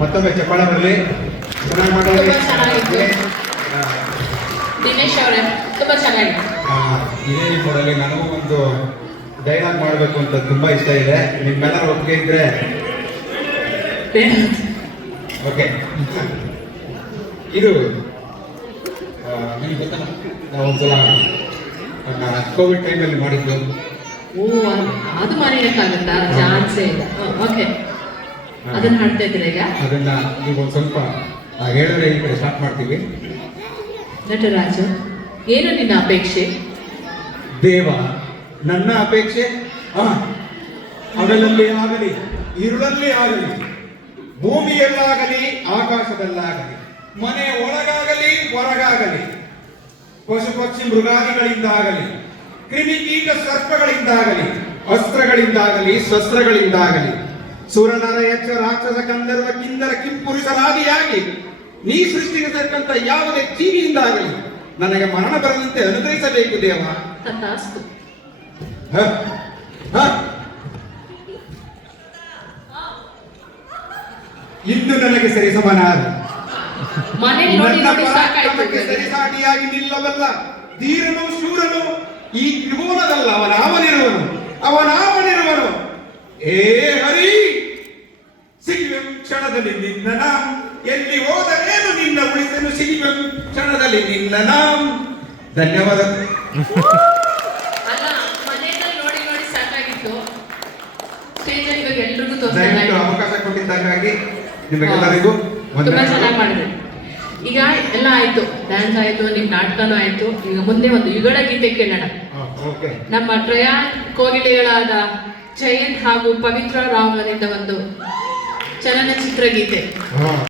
ಮತ್ತೊಮ್ಮೆ ಚಪ್ಪಾಳೆ ಬರಲಿ. ಚೆನ್ನಾಗಿ ಮಾಡಿದ್ರಿ. ದಿನೇಶ್ ಅವರೇ ತುಂಬಾ ಚೆನ್ನಾಗಿದೆ. ಇದೇ ನಿಮ್ಮಲ್ಲಿ ನನಗೂ ಒಂದು ಡೈಲಾಗ್ ಮಾಡಬೇಕು ಅಂತ ತುಂಬಾ ಇಷ್ಟ ಇದೆ. ನಿಮ್ಮೆಲ್ಲರ ಒಪ್ಪಿಗೆ ಇದ್ರೆ ಓಕೆ. ಇದು ನಿಮ್ಗೆ ಗೊತ್ತಲ್ಲ, ನಾವು ಒಂದ್ಸಲ ಕೋವಿಡ್ ಟೈಮಲ್ಲಿ ಮಾಡಿದ್ದು. ಓ, ಅದು ಮರೆಯಕ್ಕಾಗತ್ತಾ? ಚಾನ್ಸೇ ಇಲ್ಲ. ಓಕೆ, ಅದನ್ನ ಹಾಡ್ತಾ ಇದ್ದೀರಾ ಈಗ? ಅದನ್ನ ನೀವು ಒಂದು ಸ್ವಲ್ಪ ಹೇಳಿದ್ರೆ ಈ ಕಡೆ ಸ್ಟಾರ್ಟ್ ಮಾಡ್ತೀವಿ. ನಟರಾಜು, ಏನು ನಿನ್ನ ಅಪೇಕ್ಷೆ? ದೇವ, ನನ್ನ ಅಪೇಕ್ಷೆ ಹಗಲಲ್ಲಿ ಆಗಲಿ, ഇരുಳಲ್ಲಿ ಆಗಲಿ, ಭೂಮಿಯಲ್ಲಾಗಲಿ, ಆಕಾಶದಲ್ಲಾಗಲಿ, ಮನೆ ಒಳಗಾಗಲಿ, ಹೊರಗಾಗಲಿ, ಪಶು ಪಕ್ಷಿ ಮೃಗಾದಿಗಳಿಂದಾಗಲಿ, ಕ್ರಿಮಿಕೀಟ ಸರ್ಪಗಳಿಂದಾಗಲಿ, ಅಸ್ತ್ರಗಳಿಂದಾಗಲಿ, ಶಸ್ತ್ರಗಳಿಂದಾಗಲಿ, ಸುರನರ ಯಕ್ಷ ರಾಕ್ಷಸ ಗಂಧರ್ವ ಕಿಂದರ ಕಿಂಪುರುಷರಾದಿಯಾಗಿ ನೀ ಸೃಷ್ಟಿಸತಕ್ಕಂಥ ಯಾವುದೇ ಜೀವಿಯಿಂದಾಗಲಿ ನನಗೆ ಮರಣ ಬರದಂತೆ ಅನುಗ್ರಹಿಸಬೇಕು ದೇವ. ತಥಾಸ್ತು. ಇಂದು ನನಗೆ ಸರಿಸಮನಾದ ಸರಿಸಾಟಿಯಾಗಿ ನಿಲ್ಲವಲ್ಲ ಧೀರನು ಶೂರನು ಈ ತ್ರಿಭುವನದಲ್ಲ ಅವನಾವನಿರುವನು. ಏ ಹರಿ, ಸಿಗುವೆ ಕ್ಷಣದಲ್ಲಿ ನಿನ್ನ ನಾಂ, ಎಲ್ಲಿ ಹೋದರೇನು ನಿನ್ನ ಉಳಿಸಲು ಸಿಗುವೆ ಕ್ಷಣದಲ್ಲಿ ನಿನ್ನ ನಾಂ. ಧನ್ಯವಾದ. ಅಲ್ಲ, ಮನೆಯಲ್ಲಿ ನೋಡಿ ನೋಡಿ ಸಾಕಾಗಿತ್ತು. ಸ್ಟೇಜಲ್ಲಿ ಇವಾಗ ಎಲ್ರಿಗೂ ಅವಕಾಶ ಕೊಟ್ಟಿದ್ದಕ್ಕಾಗಿ ನಿಮಗೆಲ್ಲರಿಗೂ ತುಂಬಾ ಚೆನ್ನಾಗಿ ಮಾಡಿದ್ರಿ. ಈಗ ಎಲ್ಲ ಆಯ್ತು, ಡ್ಯಾನ್ಸ್ ಆಯ್ತು, ನಿಮ್ ನಾಟಕನೂ ಆಯ್ತು. ಈಗ ಮುಂದೆ ಒಂದು ಯುಗಳ ಗೀತೆ ಕೇಳೋಣ. ನಮ್ಮ ಟ್ರಯಾನ್ ಕೋಗಿಲೆಗಳಾದ ಜಯಂತ್ ಹಾಗೂ ಪವಿತ್ರ ರಾಮನಿಂದ ಒಂದು ಚಲನಚಿತ್ರ ಗೀತೆ.